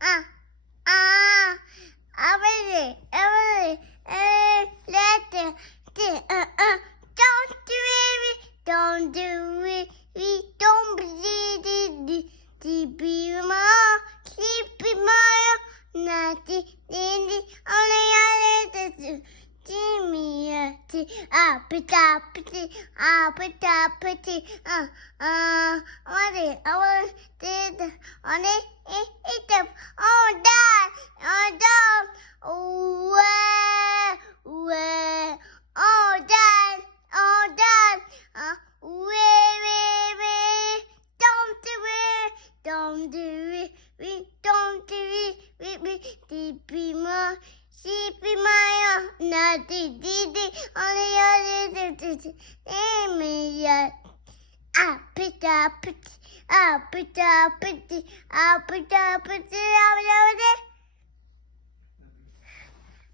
Ah, ah, every, let don't do it, don't do it, we don't believe it, sleepy more, nothing, only other, Jimmy, appetite, I did on it, eat them, oh, dad, oh, dog, oh, where, oh, dad, where, don't do it, we don't do it, we sleepy more. Sleepy Maya, nothing did it, only other Amy. Appetite,